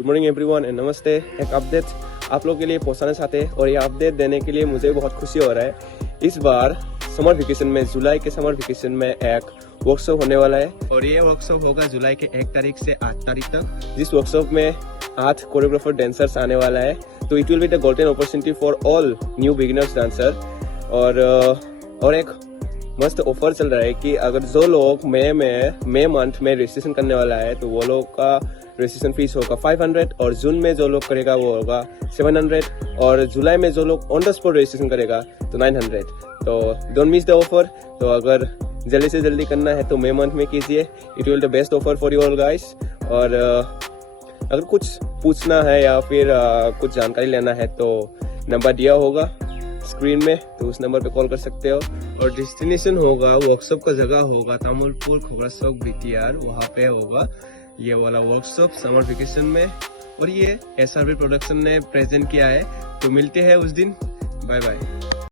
Good morning everyone and नमस्ते। एक update आप लोगों के लिए पहुंचाना चाहते हैं और ये अपडेट देने के लिए मुझे बहुत खुशी हो रहा है। इस बार समर वेकेशन में, जुलाई के समर वेकेशन में एक वर्कशॉप होने वाला है और ये वर्कशॉप होगा जुलाई के 1 तारीख से 8 तारीख तक। जिस वर्कशॉप में 8 कोरियोग्राफर डांसर्स आने वाला है, तो it will be the golden opportunity for all new beginners dancer. और एक मस्त ऑफर चल रहा है कि अगर जो लोग मई मंथ में रजिस्ट्रेशन करने वाला है तो वो लोग का रजिस्ट्रेशन फीस होगा 500 और जून में जो लोग करेगा वो होगा 700 और जुलाई में जो लोग ऑन द स्पॉट रजिस्ट्रेशन करेगा तो 900। तो डोंट मिस द ऑफर। तो अगर जल्दी से जल्दी करना है तो मई मंथ में कीजिए। It will the best offer for you all guys. और अगर कुछ पूछना है या फिर कुछ जानकारी लेना है तो नंबर दिया होगा स्क्रीन में, तो उस नंबर पे कॉल कर सकते हो। और डेस्टिनेशन होगा, वर्कशॉप का जगह होगा तामुलपुर खोखरा चौक बीटीआर, वहाँ पे होगा ये वाला वर्कशॉप समर वेकेशन में। और ये SRB प्रोडक्शन ने प्रेजेंट किया है। तो मिलते हैं उस दिन। Bye bye.